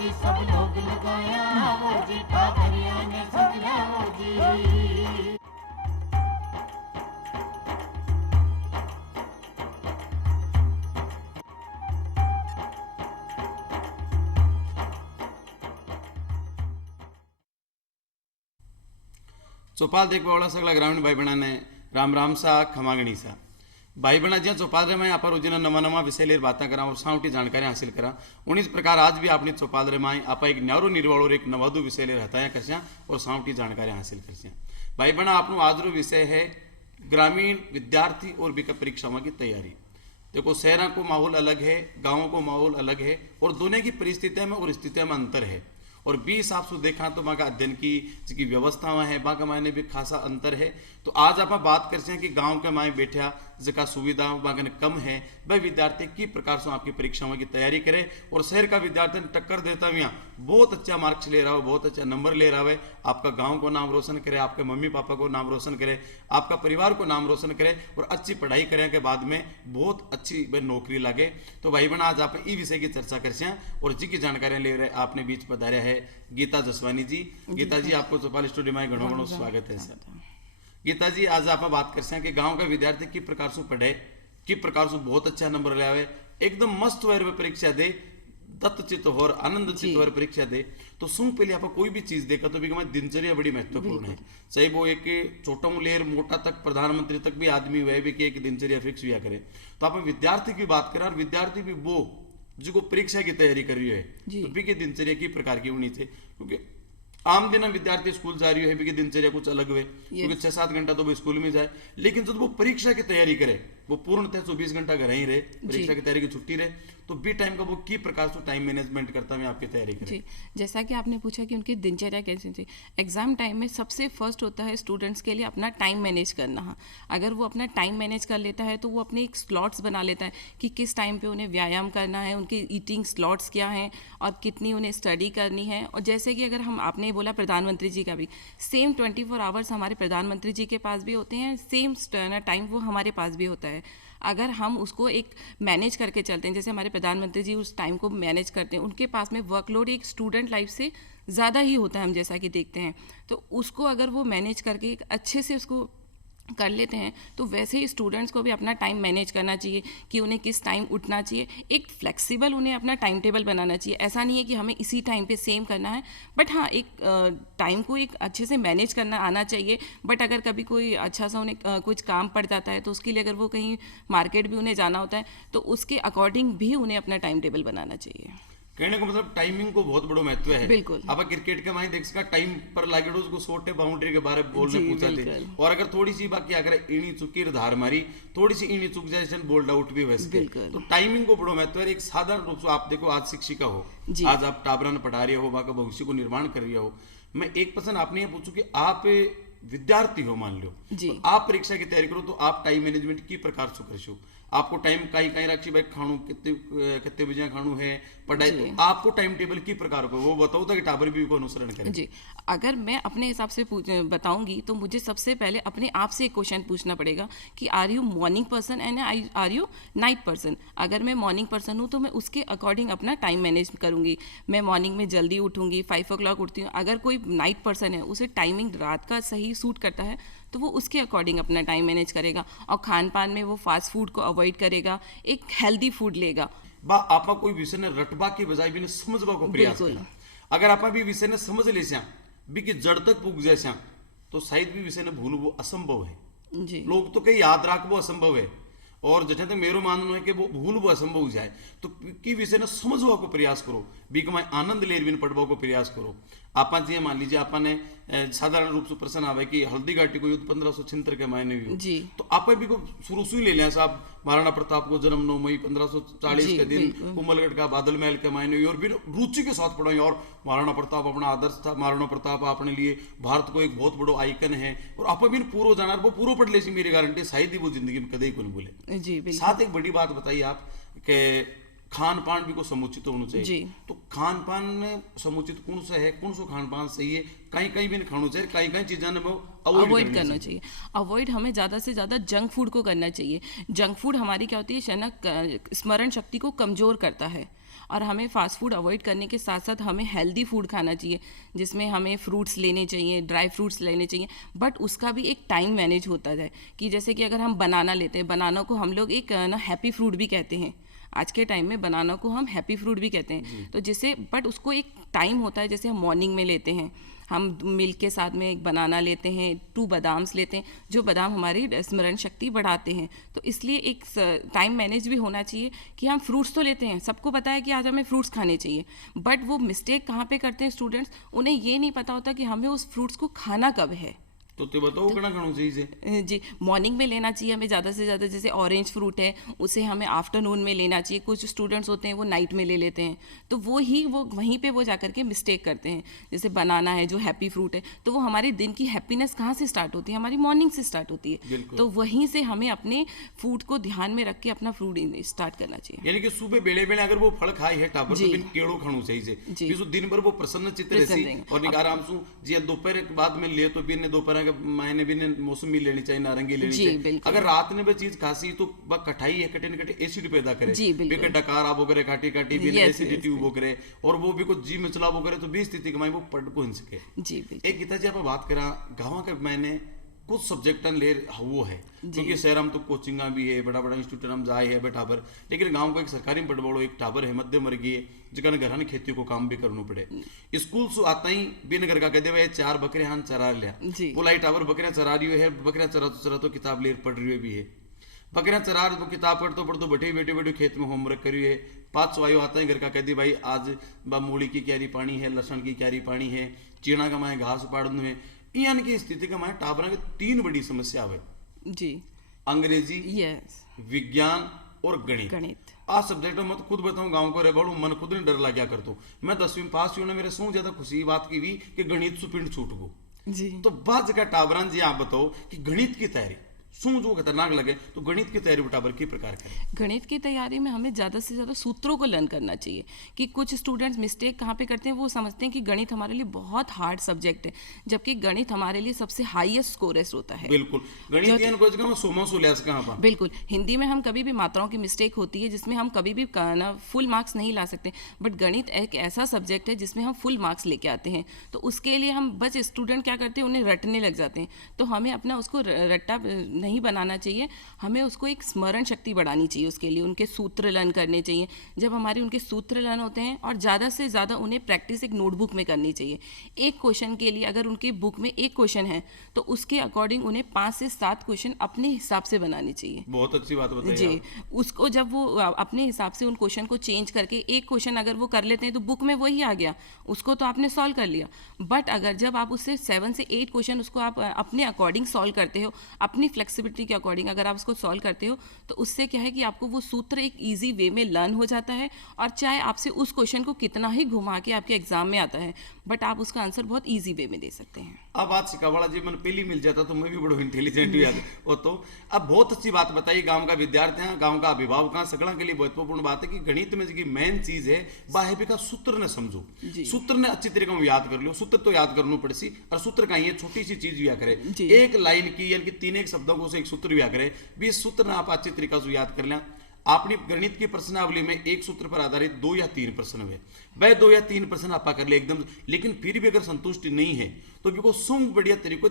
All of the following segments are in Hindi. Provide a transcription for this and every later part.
जी सब लोग लगाया वो जी ठाकरिया ने सदिया वो जी। चौपाल देखवा वाला सगला ग्रामीण भाई बहना ने राम राम सा खमागणी सा भाई बहना ज्યાં चौपाल रे में आप रोजीना नवा नवा विषय लेर बातें करा और साउटी जानकारी हासिल करा उन्हीं प्रकार आज भी अपनी चौपाल रे में आप एक न्यारो निर्वाल और एक नवादू विषय लेर हताया करस्या और साउटी जानकारी हासिल करस्या। भाई बहना आपनो आजरो विषय है ग्रामीण विद्यार्थी और बिका परीक्षाओं की तैयारी। देखो शहरों को माहौल अलग है, गाँवों को माहौल अलग है और दोनों की परिस्थितियों में और स्थितियों में अंतर है और 20 आप देखा तो वहाँ का अध्ययन की जिसकी व्यवस्थाएं है वहाँ का मायने भी खासा अंतर है। तो आज आप बात करते हैं कि गांव के माए बैठा जिसका सुविधा वहाँ कम है वह विद्यार्थी की प्रकार से आपकी परीक्षाओं की तैयारी करे और शहर का विद्यार्थी टक्कर देता हुआ बहुत अच्छा मार्क्स ले रहा हो, बहुत अच्छा नंबर ले रहा है, आपका गाँव को नाम रोशन करे, आपके मम्मी पापा को नाम रोशन करे, आपका परिवार को नाम रोशन करे और अच्छी पढ़ाई करने के बाद में बहुत अच्छी नौकरी लगे। तो भाई बहन आज आप ई विषय की चर्चा करते और जी की जानकारी ले रहे आपने बीच पधारे है गीता जसवानी जी। गीता जी आपको चौपाल स्टूडियो में घणो घणो स्वागत है सर। गीता जी आज आप बात करते हैं कि गांव का विद्यार्थी किस प्रकार से पढ़े, किस प्रकार से बहुत अच्छा नंबर ले आवे, एकदम मस्त वे परीक्षा दे, दत्तचित और आनंद चित और परीक्षा दे। तो सुन पहले आप कोई भी चीज देखा तो भी दिनचर्या बड़ी महत्वपूर्ण है, चाहे वो एक छोटा लेर मोटा तक प्रधानमंत्री तक भी आदमी वह भी कि एक दिनचर्या फिक्स हुआ करे। तो आप विद्यार्थी की बात करें और विद्यार्थी भी वो जो परीक्षा की तैयारी कर रही है तो भी की दिनचर्या की प्रकार की होनी चाहिए, क्योंकि आम दिन विद्यार्थी स्कूल जा रही है भी की दिनचर्या कुछ अलग हुए क्योंकि 6-7 घंटा तो वो स्कूल में जाए, लेकिन जब वो परीक्षा की तैयारी करे वो पूर्णतः 24 घंटा घर ही रहे, परीक्षा की तैयारी की छुट्टी रहे, तो बी टाइम का वो की प्रकार से टाइम मैनेजमेंट करता है आपकी तैयारी करें। जी, जैसा कि आपने पूछा कि उनकी दिनचर्या कैसी थी, एग्जाम टाइम में सबसे फर्स्ट होता है स्टूडेंट्स के लिए अपना टाइम मैनेज करना। हाँ, अगर वो अपना टाइम मैनेज कर लेता है तो वो अपने एक स्लॉट्स बना लेता है कि किस टाइम पे उन्हें व्यायाम करना है, उनकी ईटिंग स्लॉट्स क्या हैं और कितनी उन्हें स्टडी करनी है। और जैसे कि अगर हम आपने बोला प्रधानमंत्री जी का भी सेम 24 आवर्स हमारे प्रधानमंत्री जी के पास भी होते हैं, सेम टाइम वो हमारे पास भी होता है। अगर हम उसको एक मैनेज करके चलते हैं, जैसे हमारे प्रधानमंत्री जी उस टाइम को मैनेज करते हैं, उनके पास में वर्कलोड एक स्टूडेंट लाइफ से ज़्यादा ही होता है, हम जैसा कि देखते हैं। तो उसको अगर वो मैनेज करके एक अच्छे से उसको कर लेते हैं तो वैसे ही स्टूडेंट्स को भी अपना टाइम मैनेज करना चाहिए कि उन्हें किस टाइम उठना चाहिए, एक फ्लेक्सिबल उन्हें अपना टाइम टेबल बनाना चाहिए। ऐसा नहीं है कि हमें इसी टाइम पे सेम करना है, बट हाँ एक टाइम को एक अच्छे से मैनेज करना आना चाहिए। बट अगर कभी कोई अच्छा सा उन्हें कुछ काम पड़ जाता है तो उसके लिए अगर वो कहीं मार्केट भी उन्हें जाना होता है तो उसके अकॉर्डिंग भी उन्हें अपना टाइम टेबल बनाना चाहिए। कहने को मतलब टाइमिंग को बहुत बड़ो महत्व है। बिल्कुल। आप क्रिकेट के माइन देख सका टाइम पर लागेडो उसको शॉर्ट बाउंड्री के बारे में बोलने पूछा थे और अगर थोड़ी सी बाकी अगर इनी चुकी धार मारी थोड़ी सी इनी चुक जाए बोल्ड आउट भी वैसे। तो टाइमिंग को बड़ो महत्व है। एक साधारण रूप से आप देखो आज शिक्षिका हो, आज आप टाबरा में पढ़ा रहे हो, वहां का भविष्य को निर्माण कर रही हो। मैं एक पर्सन आपने ये पूछू कि आप विद्यार्थी हो, मान लो तो आप परीक्षा की तैयारी करो तो आप टाइम मैनेजमेंट की प्रकार से कर आपको टाइम कहीं रखी भाई खाणु कितने बजे खाणु है पढ़ाई, तो आपको टाइम टेबल की प्रकार को वो बताओ ताकि टाबर भी को अनुसरण करें। जी, अगर मैं अपने हिसाब से बताऊंगी तो मुझे सबसे पहले अपने आप से एक क्वेश्चन पूछना पड़ेगा कि are you morning person and are you night person. अगर मैं मॉर्निंग पर्सन हूँ तो मैं उसके अकॉर्डिंग अपना टाइम मैनेज करूँगी। मैं मॉर्निंग में जल्दी उठूँगी, 5 o'clock उठती हूँ। अगर कोई नाइट पर्सन है उसे टाइमिंग रात का सही सूट करता है तो वो उसके अकॉर्डिंग अपना टाइम मैनेज करेगा और खान पान में वो फास्ट फूड को अवॉइड करेगा, एक हेल्दी फूड लेगा। बा आपा कोई विषय ने रटबा की बजाय भी ने समझबा को प्रयास करें। अगर आपा भी विषय ने समझ ले भी कि जड़ तक पुग जाए तो शायद भी विषय ने भूल वो असंभव है जी। लोग तो कहीं याद रख वो असंभव है और जैसे तक मेरो मानना है कि वो भूल वो असंभव हो जाए तो की विषय ने समझवा को प्रयास करो, बी कमाए आनंद ले बिन पढ़वा को प्रयास करो। आप जी मान लीजिए आपने साधारण रूप से प्रश्न आवे कि हल्दी घाटी को युद्ध 1576 के मायने भी जी, तो आप भी को शुरू से ही ले लें साहब महाराणा प्रताप को जन्म 9 मई 1540 के दिन कुंभलगढ़ का बादल महल के मायने और भी रुचि के साथ पढ़ाई। और महाराणा प्रताप अपना आदर्श था, महाराणा प्रताप अपने लिए भारत को एक बहुत बड़ो आइकन है और आप भी पूर्व जाना वो पूर्व पढ़ ले मेरी गारंटी शायद ही वो जिंदगी में कदे ही को नहीं बोले जी। साथ एक बड़ी बात बताइए आप कि खान पान भी को समुचित होना चाहिए जी। तो खान पान में समुचित कौन सा है, कौन सा खान पान सही है, कहीं कहीं भी नहीं खाना चाहिए, कहीं कहीं चीजें वो अवॉइड करना चाहिए। अवॉइड हमें ज़्यादा से ज़्यादा जंक फूड को करना चाहिए। जंक फूड हमारी क्या होती है, शनक स्मरण शक्ति को कमज़ोर करता है। और हमें फास्ट फूड अवॉइड करने के साथ साथ हमें हेल्दी फूड खाना चाहिए, जिसमें हमें फ्रूट्स लेने चाहिए, ड्राई फ्रूट्स लेने चाहिए, बट उसका भी एक टाइम मैनेज होता है। कि जैसे कि अगर हम बनाना लेते हैं, बनाना को हम लोग एक ना हैप्पी फ्रूट भी कहते हैं। आज के टाइम में बनाना को हम हैप्पी फ्रूट भी कहते हैं। तो जिससे बट उसको एक टाइम होता है, जैसे हम मॉर्निंग में लेते हैं, हम मिल्क के साथ में एक बनाना लेते हैं, 2 बादाम्स लेते हैं, जो बादाम हमारी स्मरण शक्ति बढ़ाते हैं। तो इसलिए एक टाइम मैनेज भी होना चाहिए कि हम फ्रूट्स तो लेते हैं, सबको पता है कि आज हमें फ्रूट्स खाने चाहिए, बट वो मिस्टेक कहाँ पे करते हैं स्टूडेंट्स, उन्हें ये नहीं पता होता कि हमें उस फ्रूट्स को खाना कब है। तो बताओ कितना खाना चाहिए जी, मॉर्निंग में लेना चाहिए हमें ज़्यादा से ज़्यादा। जैसे ऑरेंज फ्रूट है, उसे हमें आफ्टरनून में लेना चाहिए। कुछ स्टूडेंट्स होते हैं वो नाइट में ले लेते हैं, तो वो वहीं पे वो जाकर के मिस्टेक करते हैं। जैसे बनाना है जो हैप्पी फ्रूट है, तो वो हमारे दिन की हैप्पीनेस कहाँ से स्टार्ट होती है, हमारी मॉर्निंग से स्टार्ट होती है। तो वहीं से हमें अपने फूड को ध्यान में रख के अपना फूड स्टार्ट करना चाहिए। यानी कि सुबह बेले बेले अगर वो फल खाई है टाबर तो बिन केड़ो खाणो चाहिए जी। फिर दिन भर वो प्रसन्न चित्त रहसी और आराम से जी दोपहर के बाद में ले तो बिन दोपहर के महीने बिन मौसमी लेनी चाहिए, नारंगी लेनी चाहिए। अगर रात में भी चीज खासी तो कटाई है कटे न कटे एसिड पैदा करे, बिके डकार आबो करे, काटी काटी बिन एसिडिटी उबो करे, और वो भी कुछ जी मचला वो करे तो भी स्थिति कमाई वो पढ़ को सके जी। एक गीता जी आप बात करा गाँव के मैंने कुछ सब्जेक्ट ले वो है, क्योंकि शहर में तो कोचिंग भी है, बड़ा बड़ा इंस्टीट्यूट हम जाए है बेटा भर, लेकिन गांव को एक सरकारी में बड़ो एक टाबर है मध्यम वर्गीय जिका घर ने खेती को काम भी करना पड़े। स्कूल से आता ही बिन घर का कह दे 4 बकरे हान चरा लिया, बोला टाबर बकरियां चरा रही है, बकरियां चरा तो किताब ले पढ़ रही भी है, बकरियां चरा वो किताब पढ़तो बैठे बैठे बैठे खेत में होमवर्क करी है। 5 आयो आता ही घर का कह दी भाई आज मूली की क्यारी पानी है, लहसुन की क्यारी पानी है, चीना का माए घास उपाड़नु है। इन की स्थिति का माए टाबरा के 3 बड़ी समस्या है जी, अंग्रेजी, विज्ञान और गणित। आज सब्जेक्ट में मत खुद बताऊं गांव को रे बड़ू मन खुद ने डर लग गया करतो। मैं 10वीं पास हुई ना, मेरे सौ ज्यादा खुशी बात की हुई कि गणित से पिंड छूट गो जी। तो बात जगह टाबरान जी आप बताओ कि गणित की तैयारी सुन जो खतरनाक लगे तो गणित की तैयारी टाबर की प्रकार करें। गणित की तैयारी में हमें ज़्यादा से ज़्यादा सूत्रों को लर्न करना चाहिए। कि कुछ स्टूडेंट्स मिस्टेक कहाँ पे करते हैं, वो समझते हैं कि गणित हमारे लिए बहुत हार्ड सब्जेक्ट है, जबकि गणित हमारे लिए सबसे हाईएस्ट स्कोरेस्ट होता है। बिल्कुल बिल्कुल। हिंदी में हम कभी भी मात्राओं की मिस्टेक होती है जिसमें हम कभी भी फुल मार्क्स नहीं ला सकते, बट गणित एक ऐसा सब्जेक्ट है जिसमें हम फुल मार्क्स लेके आते हैं। तो उसके लिए हम बस स्टूडेंट क्या करते हैं, उन्हें रटने लग जाते हैं। तो हमें अपना उसको रट्टा नहीं बनाना चाहिए, हमें उसको एक स्मरण शक्ति बढ़ानी चाहिए। उसके लिए उनके सूत्र लर्न करने चाहिए। जब हमारे उनके सूत्र लर्न होते हैं, और ज़्यादा से ज़्यादा उन्हें प्रैक्टिस एक नोटबुक में करनी चाहिए। एक क्वेश्चन के लिए अगर उनकी बुक में एक क्वेश्चन है तो उसके अकॉर्डिंग उन्हें 5 से 7 क्वेश्चन अपने हिसाब से बनानी चाहिए। बहुत अच्छी बात बताई जी। उसको जब वो अपने हिसाब से उन क्वेश्चन को चेंज करके एक क्वेश्चन अगर वो कर लेते हैं तो बुक में वही आ गया, उसको तो आपने सॉल्व कर लिया। बट अगर जब आप उससे 7 से 8 क्वेश्चन उसको आप अपने अकॉर्डिंग सॉल्व करते हो, अपनी फ्लेक्सिबिलिटी के अकॉर्डिंग अगर आप उसको सॉल्व करते हो, तो उससे क्या है कि आपको वो सूत्र एक ईजी वे में लर्न हो जाता है। और चाहे आपसे उस क्वेश्चन को कितना ही घुमा के आपके एग्जाम में आता है, बट आप उसका आंसर बहुत ईजी वे में दे सकते हैं। अब आज सिकावाड़ा जी मन पहली मिल जाता तो मैं भी बड़ो इंटेलिजेंट हुआ वो तो। अब बहुत अच्छी बात बताई, गांव का विद्यार्थी है, गांव का अभिभावक सगड़ा के लिए महत्वपूर्ण बात है कि गणित में जो मेन चीज है बाहे का सूत्र ने समझो, सूत्र ने अच्छी तरीके में याद कर लो। सूत्र तो याद करना पड़सी, और सूत्र का ये छोटी सी चीज हुआ करे, एक लाइन की यानी कि 3 एक शब्दों को से एक सूत्र हुआ करे, भी सूत्र ने आप अच्छी तरीके से याद कर लें। आपने गणित की प्रश्नावली में एक सूत्र पर आधारित 2 या 3 प्रश्न हुए, वह 2 या 3 प्रश्न आप कर ले एकदम, लेकिन फिर भी अगर संतुष्टि नहीं है तो भी को सुम बढ़िया तरीके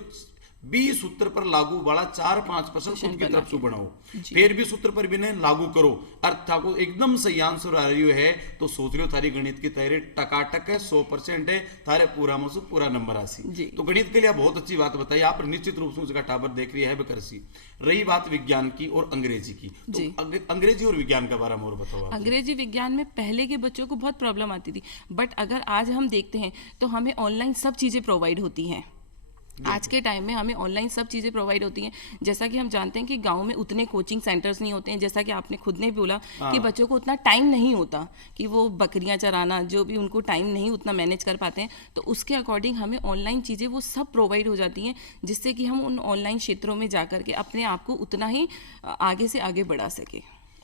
20 सूत्र पर लागू वाला 4-5 प्रश्न खुद की तरफ से बनाओ, फिर भी सूत्र पर भी नहीं लागू करो, अर्थ को एकदम सही आंसर आ रही है तो सोच लो थारी गणित की तैयारी टकाटक है, 100% है, थारे पूरा मसू पूरा नंबर आसी। तो गणित के लिए बहुत अच्छी बात बताई आप, निश्चित रूप से उसका टावर देख रही है बकरसी। रही बात विज्ञान की और अंग्रेजी की, तो अंग्रेजी और विज्ञान का बारे में और बताओ। अंग्रेजी विज्ञान में पहले के बच्चों को बहुत प्रॉब्लम आती थी, बट अगर आज हम देखते हैं तो हमें ऑनलाइन सब चीज़ें प्रोवाइड होती हैं। आज के टाइम में हमें ऑनलाइन सब चीज़ें प्रोवाइड होती हैं। जैसा कि हम जानते हैं कि गांव में उतने कोचिंग सेंटर्स नहीं होते हैं, जैसा कि आपने खुद ने बोला कि बच्चों को उतना टाइम नहीं होता कि वो बकरियां चराना, जो भी उनको टाइम नहीं उतना मैनेज कर पाते हैं, तो उसके अकॉर्डिंग हमें ऑनलाइन चीज़ें वो सब प्रोवाइड हो जाती हैं, जिससे कि हम उन ऑनलाइन क्षेत्रों में जा कर के अपने आप को उतना ही आगे से आगे बढ़ा सके।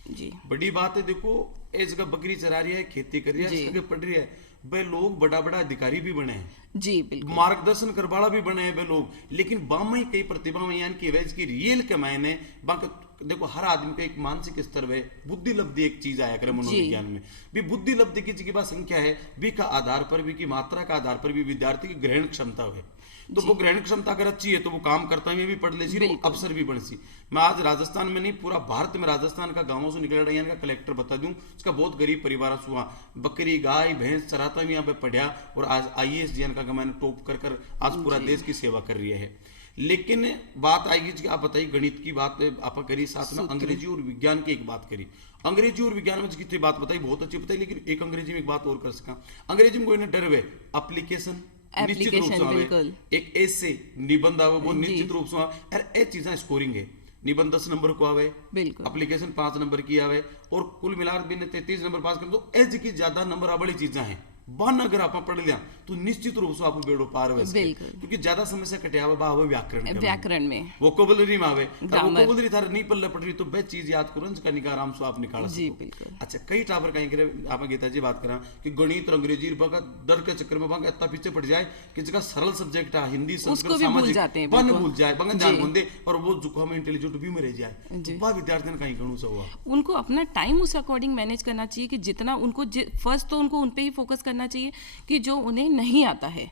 जी, बड़ी बात है। देखो इस जगह बकरी चरा रही है, खेती कर रही है, इस जगह पढ़ रही है, वे लोग बड़ा बड़ा अधिकारी भी बने हैं जी, बिल्कुल मार्गदर्शन करवाड़ा भी बने हैं वे लोग, लेकिन बामा ही कई प्रतिभा में यानी कि वेज की रियल के मायने बाकी देखो हर आदमी का एक मानसिक स्तर है, बुद्धि लब्धि एक चीज आया करे मनोविज्ञान में भी, बुद्धि लब्धि की बात संख्या है भी का आधार पर भी की मात्रा का आधार पर भी विद्यार्थी की ग्रहण क्षमता है, तो वो ग्रहण क्षमता अगर अच्छी है तो वो काम करता है भी पढ़ ले सी, अफसर भी बन सी। मैं आज राजस्थान में नहीं पूरा भारत में राजस्थान का गांवों से निकल रहा का कलेक्टर बता दूं, उसका बहुत गरीब परिवार से हुआ, बकरी गाय भैंस चराता भी यहाँ पे पढ़ा और आज IAS जीएन का मैंने टॉप कर आज पूरा देश की सेवा कर रही है। लेकिन बात आएगी कि आप बताइए गणित की बात आप करी, साथ में अंग्रेजी और विज्ञान की एक बात करी, अंग्रेजी और विज्ञान में कितनी बात बताई बहुत अच्छी बताई, लेकिन एक अंग्रेजी में एक बात और कर सका, अंग्रेजी में कोई ना डर हुए एप्लीकेशन निश्चित रूप से आवे, एक ऐसे निबंध आवे वो निश्चित रूप से आवे, और ये चीजें स्कोरिंग है, निबंध 10 नंबर को आवे, एप्लीकेशन 5 नंबर की आवे, और कुल मिलाकर भी 33 नंबर पास कर तो एज की ज्यादा नंबर वाली चीजें हैं बन अगर आप पढ़ लिया तो निश्चित रूप से आप बेड़ो पार हो, क्योंकि ज्यादा समस्या कटिया आवे व्याकरण में वोकैबुलरी में आवे, वोकैबुलरी थारे नहीं पल्ले पड़ रही तो बे चीज याद करो इसका निकाल आराम से आप निकाल सको। अच्छा कई टावर कहीं करे आप गीता जी बात करा कि गणित और अंग्रेजी का डर के चक्कर में बांगा इतना पीछे पड़ जाए कि जगह सरल सब्जेक्ट है हिंदी संस्कृत सामाजिक बन भूल जाए बांगा जान बंदे और वो जुकाम इंटेलिजेंट भी मरे जाए, तो विद्यार्थी ने कहीं गणु से हुआ, उनको अपना टाइम उस अकॉर्डिंग मैनेज करना चाहिए कि जितना उनको फर्स्ट तो उनको उन पे ही फोकस करना चाहिए कि जो उन्हें नहीं आता है,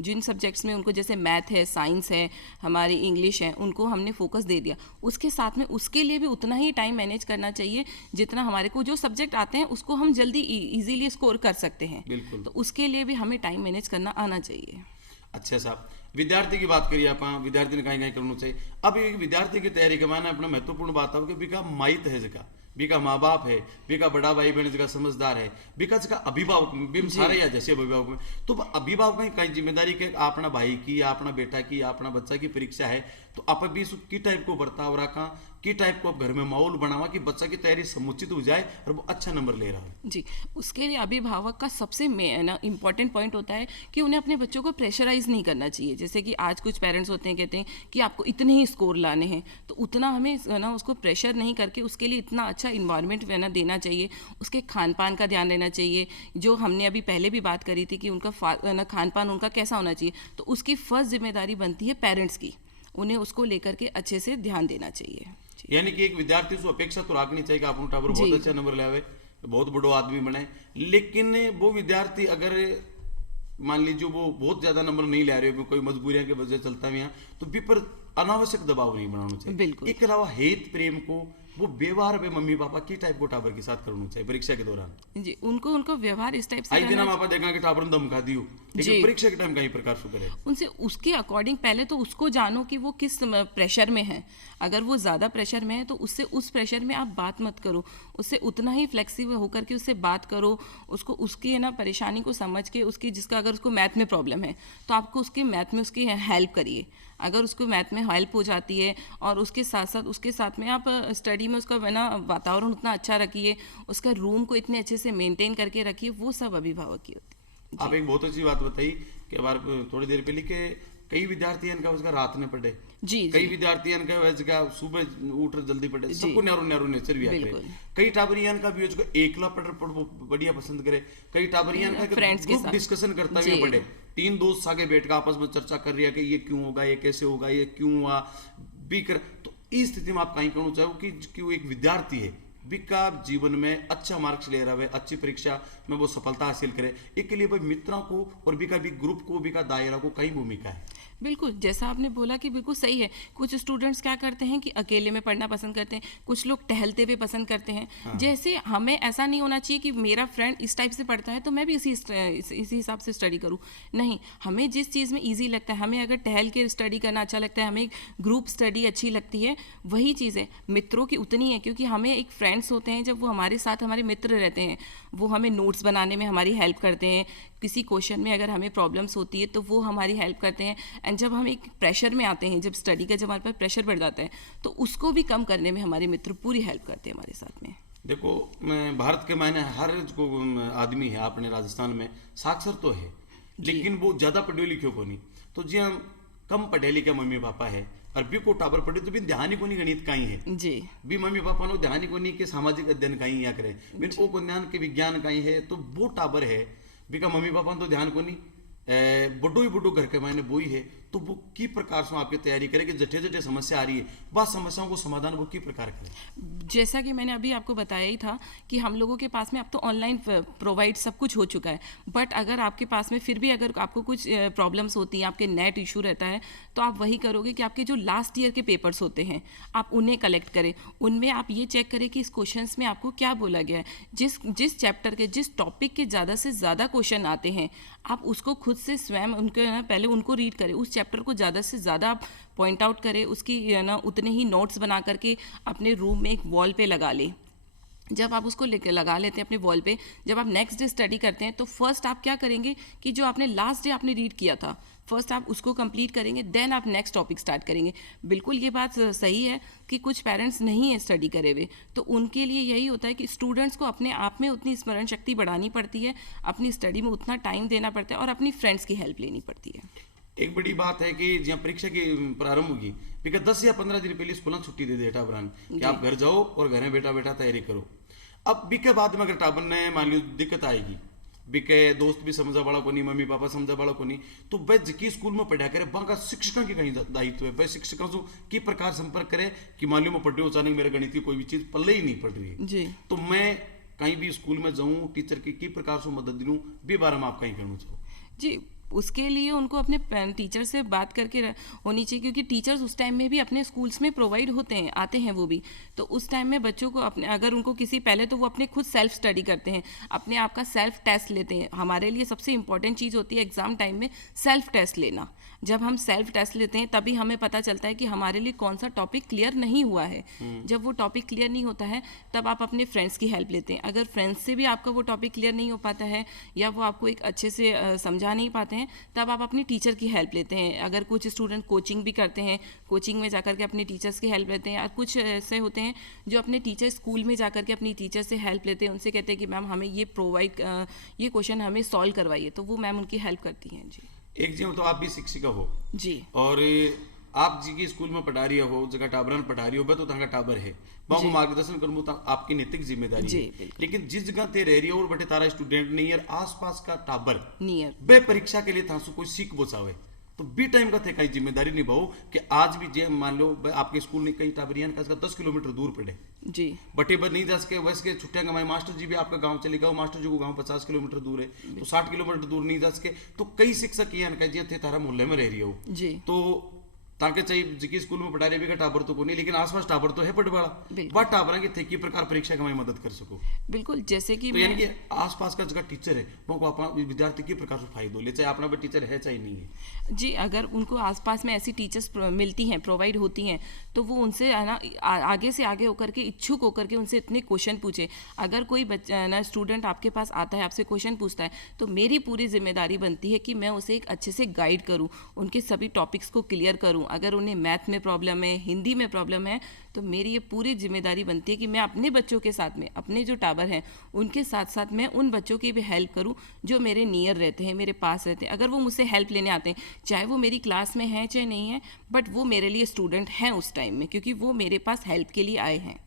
जिन सब्जेक्ट्स में उनको जैसे मैथ है, साइंस है, हमारी इंग्लिश है, उनको हमने फोकस दे दिया, उसके साथ में उसके लिए भी उतना ही टाइम मैनेज करना चाहिए जितना हमारे को जो सब्जेक्ट आते हैं उसको हम जल्दी इजीली स्कोर कर सकते हैं, तो उसके लिए भी हमें टाइम मैनेज करना आना चाहिए। अच्छा साहब, विद्यार्थी की बात करिए आप, विद्यार्थी ने कहीं करना चाहिए, अब एक विद्यार्थी की तैयारी के मायने अपना महत्वपूर्ण बात है कि बिका माइट है जगह बीका माँ बाप है, बीका बड़ा भाई बहन जगह समझदार है, बीका जगह अभिभावक भी सारे या जैसे अभिभावक में, तो अभिभावक की कहीं जिम्मेदारी के अपना भाई की या अपना बेटा की या अपना बच्चा की परीक्षा है तो आप भी की टाइप को बर्ताव रखा, की टाइप को घर में माहौल बनावा कि बच्चा की तैयारी समुचित हो जाए और वो अच्छा नंबर ले रहा है। जी, उसके लिए अभिभावक का सबसे इम्पॉर्टेंट पॉइंट होता है कि उन्हें अपने बच्चों को प्रेशराइज नहीं करना चाहिए। जैसे कि आज कुछ पेरेंट्स होते हैं कहते हैं कि आपको इतने ही स्कोर लाने हैं, तो उतना हमें उसको प्रेशर नहीं करके उसके लिए इतना अच्छा इन्वायरमेंट देना चाहिए, उसके खान पान का ध्यान देना चाहिए, जो हमने अभी पहले भी बात करी थी कि उनका खान पान उनका कैसा होना चाहिए, तो उसकी फर्स्ट जिम्मेदारी बनती है पेरेंट्स की, उन्हें उसको लेकर के अच्छे से ध्यान देना चाहिए। यानी कि एक विद्यार्थी से अपेक्षा तो रखनी चाहिए कि आप टावर बहुत अच्छा नंबर ले आवे, बहुत बड़ो आदमी बने, लेकिन वो विद्यार्थी अगर मान लीजिए वो बहुत ज्यादा नंबर नहीं ले रहे हो, कोई मजबूरियां के वजह चलता है तो भी पर अनावश्यक दबाव नहीं बनाना चाहिए। इसके अलावा हेत प्रेम को वो व्यवहार में मम्मी पापा की टाइप को टावर के साथ करना चाहिए परीक्षा के दौरान। जी, उनको व्यवहार इस टाइप से आई दिन हम आपा देखा कि टावर धमका दियो, लेकिन परीक्षा के टाइम कहीं प्रकार से करे उनसे उसके अकॉर्डिंग पहले तो उसको जानो कि वो किस प्रेशर में है। अगर वो ज़्यादा प्रेशर में है तो उससे उस प्रेशर में आप बात मत करो, उससे उतना ही फ्लेक्सिबल होकर के उससे बात करो, उसको उसकी परेशानी को समझ के उसकी जिसका अगर उसको मैथ में प्रॉब्लम है तो आपको उसके मैथ में उसकी हेल्प करिए। अगर उसको मैथ में हेल्प हो जाती है और उसके साथ में आप स्टडी में उसका वातावरण उतना अच्छा रखिए, उसका रूम को इतने अच्छे से मेंटेन करके रखिए, वो सब अभिभावक की होती है। आप एक बहुत अच्छी बात बताई कि बार थोड़ी देर पहले के कई विद्यार्थी इनका उसका रात में पढ़े, कई विद्यार्थी इनका वैसे सुबह उठ जल्दी पढ़े, सबको न्यारो नेचर भी आते, कई टाबरियन का भी उसको एकला पढ़ बढ़िया पसंद करे, कई टाबरियन का ग्रुप डिस्कशन करता भी पढ़े, 3 दोस्त आगे बैठ कर आपस में चर्चा कर रही है कि ये क्यों होगा, ये कैसे होगा, ये क्यों हुआ भी कर। तो इस स्थिति में आप कहीं कहना चाहो कि वो एक विद्यार्थी है बिका जीवन में अच्छा मार्क्स ले रहा है, अच्छी परीक्षा में वो सफलता हासिल करे, इसके लिए भाई मित्रों को और बिका भी ग्रुप को बिका दायरा को कई भूमिका है। बिल्कुल, जैसा आपने बोला कि बिल्कुल सही है। कुछ स्टूडेंट्स क्या करते हैं कि अकेले में पढ़ना पसंद करते हैं, कुछ लोग टहलते हुए पसंद करते हैं। हाँ। जैसे हमें ऐसा नहीं होना चाहिए कि मेरा फ्रेंड इस टाइप से पढ़ता है तो मैं भी इसी हिसाब से स्टडी करूं। नहीं, हमें जिस चीज़ में ईजी लगता है, हमें अगर टहल के स्टडी करना अच्छा लगता है, हमें ग्रुप स्टडी अच्छी लगती है, वही चीज़ है। मित्रों की उतनी है, क्योंकि हमें एक फ्रेंड्स होते हैं जब वो हमारे साथ हमारे मित्र रहते हैं, वो हमें नोट्स बनाने में हमारी हेल्प करते हैं, किसी क्वेश्चन में अगर हमें प्रॉब्लम्स होती है तो वो हमारी हेल्प करते हैं। एंड जब हम एक प्रेशर में आते हैं, जब स्टडी का जब हमारे पास प्रेशर बढ़ जाता है तो उसको भी कम करने में हमारे मित्र पूरी हेल्प करते हैं हमारे साथ में। देखो, मैं भारत के मायने हर जो आदमी है अपने राजस्थान में साक्षर तो है, लेकिन वो ज़्यादा पढ़े लिखे को नहीं। तो जी हम कम पढ़े लिखे मम्मी पापा है और बी को टाबर पढ़े तो भी ध्यान ही को नहीं गणित कहीं है जी भी मम्मी पापा नो ध्यान ही को नहीं के सामाजिक अध्ययन कहीं या करे बिन ओ को ध्यान के विज्ञान कहीं है तो वो टाबर है बी का मम्मी पापा तो ध्यान को नहीं बड़ो ही बड़ो घर के मायने बोई है तो वो की प्रकार से आपकी तैयारी करे कि जटे जटे समस्या आ रही है वह समस्याओं को समाधान वो की प्रकार करे। जैसा कि मैंने अभी आपको बताया ही था कि हम लोगों के पास में अब तो ऑनलाइन प्रोवाइड सब कुछ हो चुका है, बट अगर आपके पास में फिर भी अगर आपको कुछ प्रॉब्लम्स होती हैं, आपके नेट इशू रहता है, तो आप वही करोगे कि आपके जो लास्ट ईयर के पेपर्स होते हैं आप उन्हें कलेक्ट करें, उनमें आप ये चेक करें कि इस क्वेश्चंस में आपको क्या बोला गया है, जिस चैप्टर के जिस टॉपिक के ज़्यादा से ज़्यादा क्वेश्चन आते हैं आप उसको खुद से स्वयं उनके ना पहले उनको रीड करें, उस चैप्टर को ज़्यादा से ज़्यादा आप पॉइंट आउट करें, उसकी ना उतने ही नोट्स बना करके अपने रूम में एक वॉल पे लगा लें। जब आप उसको लगा लेते हैं अपने वॉल पे, जब आप नेक्स्ट डे स्टडी करते हैं तो फर्स्ट आप क्या करेंगे कि जो आपने लास्ट डे आपने रीड किया था फर्स्ट आप उसको कंप्लीट करेंगे, देन आप नेक्स्ट टॉपिक स्टार्ट करेंगे। बिल्कुल ये बात सही है कि कुछ पेरेंट्स नहीं है स्टडी करे हुए, तो उनके लिए यही होता है कि स्टूडेंट्स को अपने आप में उतनी स्मरण शक्ति बढ़ानी पड़ती है, अपनी स्टडी में उतना टाइम देना पड़ता है और अपनी फ्रेंड्स की हेल्प लेनी पड़ती है। एक बड़ी बात है कि जहाँ परीक्षा की प्रारंभ होगी बिका 10 या 15 दिन पहले स्कूल छुट्टी दे दे टाबरान कि आप घर जाओ और घर में बैठा बैठा तैयारी करो। अब बीके बाद में अगर टाबर ने मान लो दिक्कत आएगी, बीके दोस्त भी समझा वाला को नहीं, मम्मी पापा समझा वाला को नहीं, तो वह जिकी स्कूल में पढ़ा करे वहाँ का शिक्षकों की कहीं दायित्व है, वह शिक्षकों से की प्रकार संपर्क करे कि मान लो मैं पढ़ रही हूँ अचानक मेरे गणित की कोई भी चीज पल्ले ही नहीं पढ़ रही है जी, तो मैं कहीं भी स्कूल में जाऊँ टीचर की प्रकार से मदद दूँ भी बारे में आप कहीं करना चाहो जी। उसके लिए उनको अपने टीचर से बात करके होनी चाहिए, क्योंकि टीचर्स उस टाइम में भी अपने स्कूल्स में प्रोवाइड होते हैं, आते हैं वो भी, तो उस टाइम में बच्चों को अपने अगर उनको किसी पहले तो वो अपने खुद सेल्फ स्टडी करते हैं, अपने आप का सेल्फ टेस्ट लेते हैं। हमारे लिए सबसे इंपॉर्टेंट चीज़ होती है एग्ज़ाम टाइम में सेल्फ टेस्ट लेना। जब हम सेल्फ टेस्ट लेते हैं तभी हमें पता चलता है कि हमारे लिए कौन सा टॉपिक क्लियर नहीं हुआ है। जब वो टॉपिक क्लियर नहीं होता है तब आप अपने फ्रेंड्स की हेल्प लेते हैं। अगर फ्रेंड्स से भी आपका वो टॉपिक क्लियर नहीं हो पाता है या वो आपको एक अच्छे से समझा नहीं पाते हैं तब आप अपनी टीचर की हेल्प लेते हैं। अगर कुछ स्टूडेंट कोचिंग भी करते हैं, कोचिंग में जाकर के अपने टीचर्स की हेल्प लेते हैं, और कुछ ऐसे होते हैं जो अपने टीचर स्कूल में जाकर के अपनी टीचर से हेल्प लेते हैं, उनसे कहते हैं कि मैम हमें ये ये क्वेश्चन हमें सॉल्व करवाइए, तो वो मैम उनकी हेल्प करती हैं। जी एक जी तो आप भी शिक्षिका हो जी, और आप जी की स्कूल में पढ़ा रही हो जगह टाबरन पढ़ा रही हो तो तंगा टाबर है वहाँ को मार्गदर्शन करूँ तो आपकी नैतिक जिम्मेदारी जी, है। बिल्कुल। लेकिन जिस जगह ते रह रही हो और बटे तारा स्टूडेंट नहीं है आसपास का टाबर नियर बे परीक्षा के लिए थासु कोई सीख बचावे तो बी टाइम का थे कहीं जिम्मेदारी निभाओ कि आज भी जे मान लो आपके स्कूल में कई टाबरियान का 10 किलोमीटर दूर पड़े जी, बटे पर नहीं जा सके वैसे के छुट्टियां कमाई मास्टर जी भी आपका गांव चले गए, मास्टर जी को गांव 50 किलोमीटर दूर है तो 60 किलोमीटर दूर नहीं जा सके तो कई शिक्षक ये जी थे तारा मोहल्ले में रह रही हो जी, तो ताकि चाहिए जिकी स्कूल में पढ़ा रहे भी का टाबर तो को नहीं लेकिन आसपास टाबर तो है पटवाड़ा बिल्कुल। वह टाबरा की थे की प्रकार परीक्षा में मदद कर सको। बिल्कुल। जैसे कि तो यानी कि आसपास का जगह टीचर है वो को अपना विद्यार्थी की प्रकार से फायदा ले चाहे अपना टीचर है चाहे नहीं है। जी, अगर उनको आसपास में ऐसी टीचर्स मिलती हैं, प्रोवाइड होती हैं, तो वो उनसे है ना आगे से आगे होकर के इच्छुक होकर के उनसे इतने क्वेश्चन पूछे। अगर कोई बच्चा ना स्टूडेंट आपके पास आता है, आपसे क्वेश्चन पूछता है, तो मेरी पूरी जिम्मेदारी बनती है कि मैं उसे एक अच्छे से गाइड करूं, उनके सभी टॉपिक्स को क्लियर करूं। अगर उन्हें मैथ में प्रॉब्लम है, हिंदी में प्रॉब्लम है, तो मेरी ये पूरी जिम्मेदारी बनती है कि मैं अपने बच्चों के साथ में, अपने जो टाबर हैं उनके साथ साथ मैं उन बच्चों की भी हेल्प करूं जो मेरे नियर रहते हैं, मेरे पास रहते हैं। अगर वो मुझसे हेल्प लेने आते हैं, चाहे वो मेरी क्लास में हैं चाहे नहीं है, बट वो मेरे लिए स्टूडेंट हैं उस टाइम में, क्योंकि वो मेरे पास हेल्प के लिए आए हैं।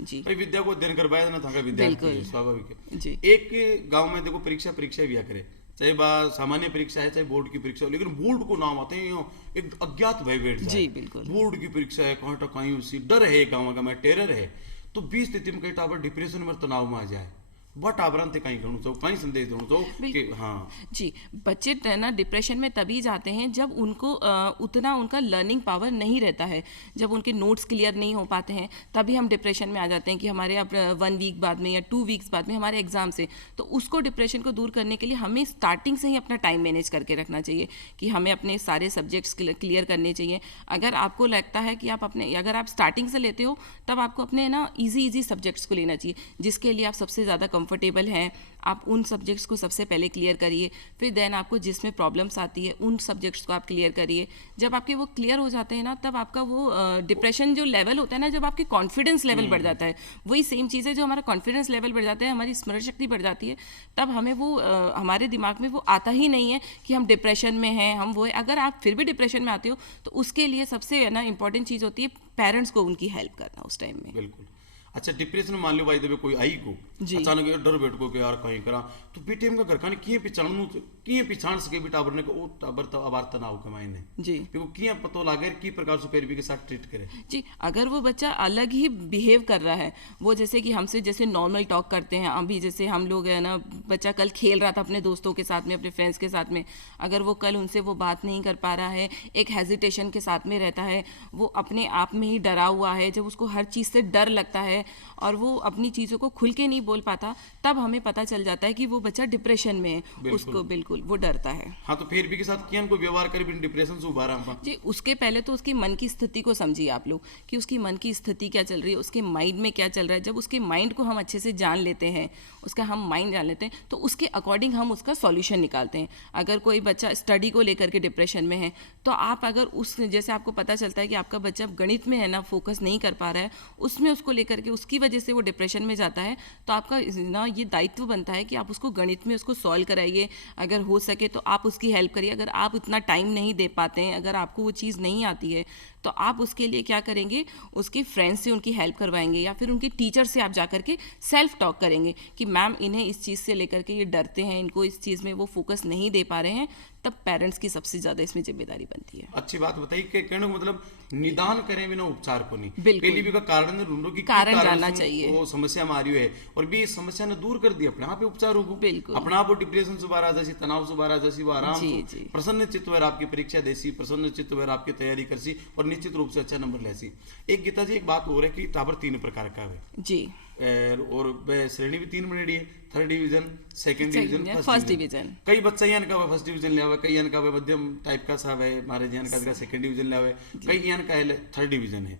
जी भाई विद्या को अध्ययन करवाया ना था विद्यार्थी बिल्कुल। स्वाभाविक है। जी एक गांव में देखो परीक्षा भी करे, चाहे सामान्य परीक्षा है चाहे बोर्ड की परीक्षा हो, लेकिन बोर्ड को नाम आते हैं एक अज्ञात भय बैठ जाए। जी बिल्कुल। बोर्ड की परीक्षा है कहीं तो कहीं उसी डर है गाँव का मैं टेरर है तो 20 स्थिति में कई टावर डिप्रेशन में तनाव में आ जाए वह टाबरान थे कहीं करूँ चाहो कहीं संदेश दूँ चाहो कि हाँ जी, बच्चे ना डिप्रेशन में तभी जाते हैं जब उनको उतना उनका लर्निंग पावर नहीं रहता है, जब उनके नोट्स क्लियर नहीं हो पाते हैं तभी हम डिप्रेशन में आ जाते हैं कि हमारे अब 1 वीक बाद में या 2 वीक्स बाद में हमारे एग्जाम से। तो उसको डिप्रेशन को दूर करने के लिए हमें स्टार्टिंग से ही अपना टाइम मैनेज करके रखना चाहिए कि हमें अपने सारे सब्जेक्ट्स क्लियर करने चाहिए। अगर आपको लगता है कि अगर आप स्टार्टिंग से लेते हो तब आपको अपने ना ईजी सब्जेक्ट्स को लेना चाहिए जिसके लिए आप सबसे ज़्यादा कंफर्टेबल हैं आप उन सब्जेक्ट्स को सबसे पहले क्लियर करिए, फिर देन आपको जिसमें प्रॉब्लम्स आती है उन सब्जेक्ट्स को आप क्लियर करिए। जब आपके वो क्लियर हो जाते हैं ना, तब आपका वो डिप्रेशन जो लेवल होता है ना, जब आपके कॉन्फिडेंस लेवल बढ़ जाता है, वही सेम चीज़ है, जो हमारा कॉन्फिडेंस लेवल बढ़ जाता है, हमारी स्मरण शक्ति बढ़ जाती है, तब हमें वो हमारे दिमाग में वो आता ही नहीं है कि हम डिप्रेशन में हैं, हम वो है। अगर आप फिर भी डिप्रेशन में आते हो तो उसके लिए सबसे ना इंपॉर्टेंट चीज़ होती है पेरेंट्स को उनकी हेल्प करना उस टाइम में। बिल्कुल। अच्छा, डिप्रेशन में मान लो भाई देवे कोई आई को जी। अचानक यार डर बैठ को कि यार कहीं करा, तो बेटे हमका घर खाने किए पिछाणनु किए पिछाण सके भी टाबर ने को ओ टाबर तो अबार तनाव के मायने जी क्योंकि किए पतो लागे की प्रकार से पैरवी के साथ ट्रीट करे। जी, अगर वो बच्चा अलग ही बिहेव कर रहा है, वो जैसे कि हमसे जैसे नॉर्मल टॉक करते हैं, अभी जैसे हम लोग है ना, बच्चा कल खेल रहा था अपने दोस्तों के साथ में, अपने फ्रेंड्स के साथ में, अगर वो कल उनसे वो बात नहीं कर पा रहा है, एक हेजिटेशन के साथ में रहता है, वो अपने आप में ही डरा हुआ है, जब उसको हर चीज़ से डर लगता है और वो अपनी चीज़ों को खुल के नहीं बोल पाता, तब हमें पता चल जाता है कि वो बच्चा डिप्रेशन में है। उसको बिल्कुल वो डरता है। हाँ, तो फिर भी के साथ किया को व्यवहार करे बिन डिप्रेशन से उबारा हम जी, उसके पहले तो उसकी मन की स्थिति को समझिए आप लोग कि उसकी मन की स्थिति क्या चल रही है, उसके माइंड में क्या चल रहा है। जब उसके माइंड को हम अच्छे से जान लेते हैं, उसका हम माइंड जान लेते हैं, तो उसके अकॉर्डिंग हम उसका सॉल्यूशन निकालते हैं। अगर कोई बच्चा स्टडी को लेकर के डिप्रेशन में है, तो आप अगर उस जैसे आपको पता चलता है कि आपका बच्चा गणित में है ना फोकस नहीं कर पा रहा है, उसमें उसको लेकर के उसकी वजह से वो डिप्रेशन में जाता है, तो आपका ना ये दायित्व बनता है कि आप उसको गणित में उसको सॉल्व कराइए। अगर हो सके तो आप उसकी हेल्प करिए। अगर आप उतना टाइम नहीं दे पाते हैं, अगर आपको वो चीज़ नहीं आती है, तो आप उसके लिए क्या करेंगे, उसके फ्रेंड्स से उनकी हेल्प करवाएंगे या फिर उनके टीचर से आप जाकर के सेल्फ टॉक करेंगे कि मैम इन्हें इस चीज़ से लेकर के ये डरते हैं, इनको इस चीज़ में वो फोकस नहीं दे पा रहे हैं। तब पेरेंट्स की सबसे ज़्यादा इसमें जिम्मेदारी बनती है। अच्छी बात बताई कि कहने को मतलब निदान करें बिना उपचार को नहीं, बिल्कुल। पहली भी का कारण ढूंढो कि कारण जानना चाहिए। वो समस्या में आ रही है और भी इस समस्या ने दूर कर दी, अपने आप ही उपचार होगा। बिल्कुल। अपना आप वो डिप्रेशन से बाहर आ जासी, तनाव से बाहर आ जासी, वो आराम जी, से जी। प्रसन्न चित्त में आपकी परीक्षा देसी, प्रसन्न चित्त में आपकी तैयारी करसी और निश्चित रूप से अच्छा नंबर लेसी। एक गीता जी एक बात हो रही है कि टावर 3 प्रकार का है जी, और श्रेणी भी 3 बनेड़ी है, 3rd division, 2nd division, first division. कई बच्चा यान का फर्स्ट डिवीजन ले आवे, कई यान का मध्यम टाइप का सा है, हमारे यान का 2nd डिवीजन ले आवे, कई यान का 3rd डिवीजन है।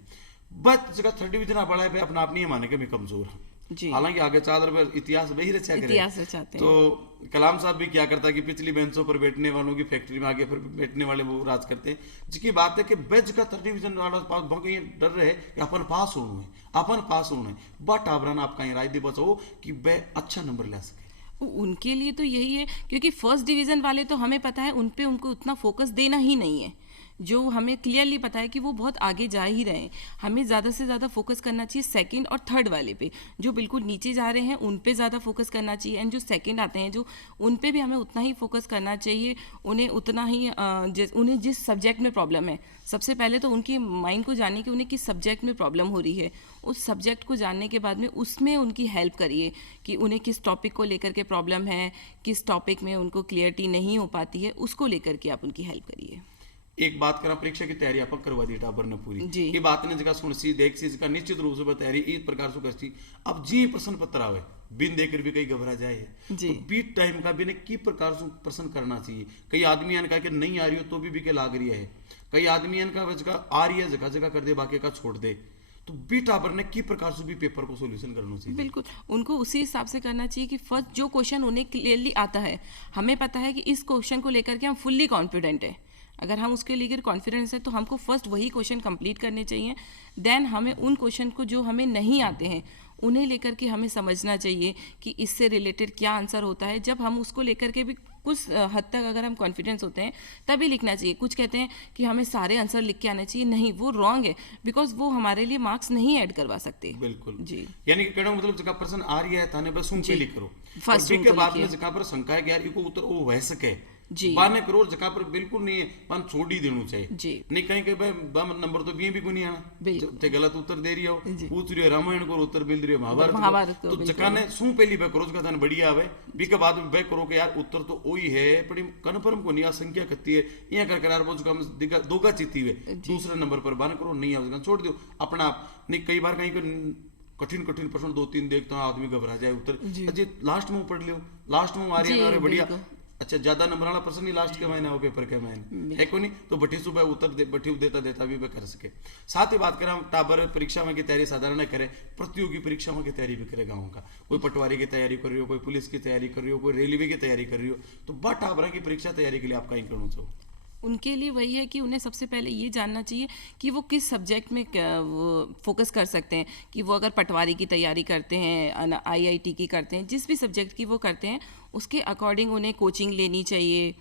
बट जगह 3rd डिवीजन आप बड़ा है अपना आप नहीं माने के मैं कमजोर हूँ। जी, हालांकि आगे चादर पर इतिहास वही रचा करे, इतिहास रचाते हैं। तो कलाम साहब भी क्या करता कि पिछली बेंचों पर बैठने वालों की फैक्ट्री में आगे पर बैठने वाले वो राज करते हैं। जिसकी बात है कि बेज का 3rd डिवीजन वाला पास बहुत ये डर रहे कि अपन पास होना है, अपन पास होना है, बट आबरन आप कहीं राय दे बचाओ कि वे अच्छा नंबर ले सके। उनके लिए तो यही है, क्योंकि फर्स्ट डिवीज़न वाले तो हमें पता है उन पे उनको उतना फोकस देना ही नहीं है। जो हमें क्लियरली पता है कि वो बहुत आगे जा ही रहे हैं, हमें ज़्यादा से ज़्यादा फोकस करना चाहिए 2nd और 3rd वाले पे। जो बिल्कुल नीचे जा रहे हैं उन पे ज़्यादा फोकस करना चाहिए, एंड जो 2nd आते हैं जो उन पे भी हमें उतना ही फोकस करना चाहिए। उन्हें उतना ही उन्हें जिस सब्जेक्ट में प्रॉब्लम है, सबसे पहले तो उनकी माइंड को जानने कि उन्हें किस सब्जेक्ट में प्रॉब्लम हो रही है। उस सब्जेक्ट को जानने के बाद में उसमें उनकी हेल्प करिए कि उन्हें किस टॉपिक को लेकर के प्रॉब्लम है, किस टॉपिक में उनको क्लियरिटी नहीं हो पाती है, उसको लेकर के आप उनकी हेल्प करिए। एक बात करा, परीक्षा की तैयारी आप करवा दी टाबर ने पूरी जी। ये बात ने जगह सुन सी देख सी इसका निश्चित रूप से तैयारी इस प्रकार से करती। अब जी प्रश्न पत्र आवे बिन देकर भी कहीं घबरा जाए जी। तो बीट टाइम का भी ने की प्रकार से प्रश्न करना चाहिए। कई आदमी का कि नहीं आ रही हो तो भी के लाग रही है, कई आदमी का जगह आ रही है जगह जगह कर दे, बाकी का छोड़ दे। तो बी टाबर ने की प्रकार से भी पेपर को सॉल्यूशन करना चाहिए। बिल्कुल, उनको उसी हिसाब से करना चाहिए कि फर्स्ट जो क्वेश्चन उन्हें क्लियरली आता है, हमें पता है कि इस क्वेश्चन को लेकर के हम फुल्ली कॉन्फिडेंट है, अगर हम उसके लेकर कॉन्फिडेंस है तो हमको फर्स्ट वही क्वेश्चन कंप्लीट करने चाहिए। देन हमें उन क्वेश्चन को जो हमें नहीं आते हैं उन्हें लेकर के हमें समझना चाहिए कि इससे रिलेटेड क्या आंसर होता है। जब हम उसको लेकर के भी कुछ हद तक अगर हम कॉन्फिडेंस होते हैं तभी लिखना चाहिए। कुछ कहते हैं कि हमें सारे आंसर लिख के आने चाहिए, नहीं, वो रॉन्ग है, बिकॉज वो हमारे लिए मार्क्स नहीं ऐड करवा सकते। बिल्कुल जी, यानी कि कहना मतलब जगह प्रश्न आ रही है थाने बस उनके लिख करो, फर्स्ट के बाद में जगह पर शंका है कि यार इको उत्तर वो वह सके जी, बाने करो जगह पर बिल्कुल नहीं है पन छोड़ ही देना चाहिए जी। नहीं कहीं कहीं भाई बम नंबर तो भी को नहीं आना ते गलत उत्तर दे रही हो, पूछ रही हो रामायण को उत्तर मिल रही हो महाभारत को, तो जगह ने सू पहली बे करो जगह थाने बढ़िया आवे बी के बाद में बे करो कि यार उत्तर तो वही है पर कन्फर्म को नहीं आ संख्या कत्ती है यहाँ कर यार वो जगह दोगा चित्ती हुए दूसरे नंबर पर बाने करो नहीं आ छोड़ दो अपना आप। नहीं कई बार कहीं कठिन कठिन प्रश्न 2-3 देखता हूँ आदमी घबरा जाए उत्तर अजय लास्ट में पढ़ लियो, लास्ट में आ रही है बढ़िया अच्छा, ज्यादा नंबर वाला प्रश्न ही लास्ट के महीने हो पेपर के महीने है को नहीं, तो बठी सुबह उत्तर बठी देता देता भी वे कर सके। साथ ही बात करें हम टाबर परीक्षा में की तैयारी साधारण करे, प्रतियोगी परीक्षा में की तैयारी भी करे गाँव का, कोई पटवारी की तैयारी कर रही हो, कोई पुलिस की तैयारी कर रही हो, कोई रेलवे की तैयारी कर रही हो, तो बा टाबरा की परीक्षा तैयारी के लिए आप कहीं करना चाहो? उनके लिए वही है कि उन्हें सबसे पहले ये जानना चाहिए कि वो किस सब्जेक्ट में फोकस कर सकते हैं, कि वो अगर पटवारी की तैयारी करते हैं, आईआईटी की करते हैं, जिस भी सब्जेक्ट की वो करते हैं उसके अकॉर्डिंग उन्हें कोचिंग लेनी चाहिए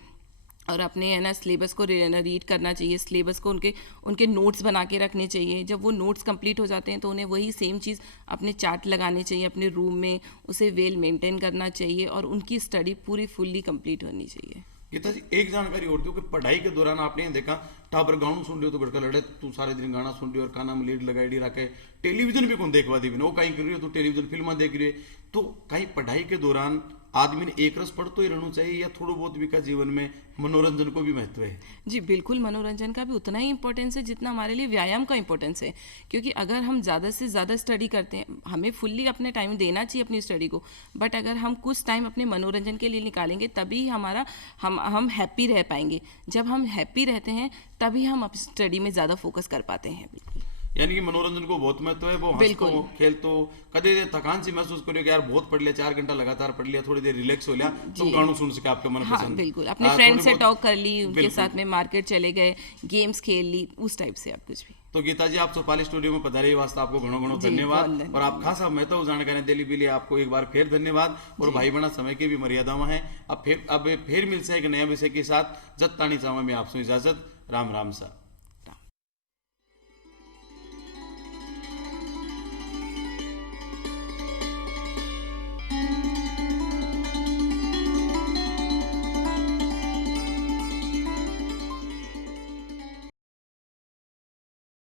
और अपने है ना सिलेबस को रीड करना चाहिए, सिलेबस को उनके नोट्स बना के रखने चाहिए। जब वो नोट्स कंप्लीट हो जाते हैं तो उन्हें वही सेम चीज़ अपने चार्ट लगाने चाहिए अपने रूम में, उसे वेल मेंटेन करना चाहिए और उनकी स्टडी पूरी फुल्ली कंप्लीट होनी चाहिए। गीता जी, एक जानकारी और दो कि पढ़ाई के दौरान आपने ये देखा टाबर गाना सुन रही हो तो गड़का लड़े तू सारे दिन गाना सुन रही हो और काना में लीड लगाई रखे, टेलीविजन भी कौन देखवा दी, वो कहीं कर रही हो तो टेलीविजन फिल्म देख रही है, तो कहीं पढ़ाई के दौरान आदमी ने एक रस पढ़ तो ही रहना चाहिए या थोड़ा बहुत भी का जीवन में मनोरंजन को भी महत्व है? जी बिल्कुल, मनोरंजन का भी उतना ही इंपॉर्टेंस है जितना हमारे लिए व्यायाम का इंपॉर्टेंस है, क्योंकि अगर हम ज़्यादा से ज़्यादा स्टडी करते हैं, हमें फुल्ली अपने टाइम देना चाहिए अपनी स्टडी को, बट अगर हम कुछ टाइम अपने मनोरंजन के लिए निकालेंगे तभी हम हैप्पी रह पाएंगे। जब हम हैप्पी रहते हैं तभी हम अपनी स्टडी में ज़्यादा फोकस कर पाते हैं। बिल्कुल, यानी कि मनोरंजन को बहुत महत्व है, वो हंसतो खेलतो कदे थकान सी महसूस करियो कि यार बहुत पढ़ लिया, 4 घंटा लगातार पढ़ लिया, थोड़ी देर रिलैक्स हो लिया तो गाना सुन सके आपका मन पसंद। हाँ, बिल्कुल, अपने फ्रेंड से टॉक कर ली, उनके साथ में मार्केट चले गए, गेम्स खेल ली, उस टाइप से आप कुछ भी। तो गीता जी, आप चौपाली स्टूडियो में पधारे वास्ते आपको घणो घणो धन्यवाद और आप खासा महत्व जानकारी दिली भी लिए आपको एक बार फिर धन्यवाद। और भाई बहना समय की भी मर्यादाएं हैं, अब फिर मिल से एक नया विषय के साथ जब तानी चाहूँ मैं आपसे इजाजत। राम राम सा।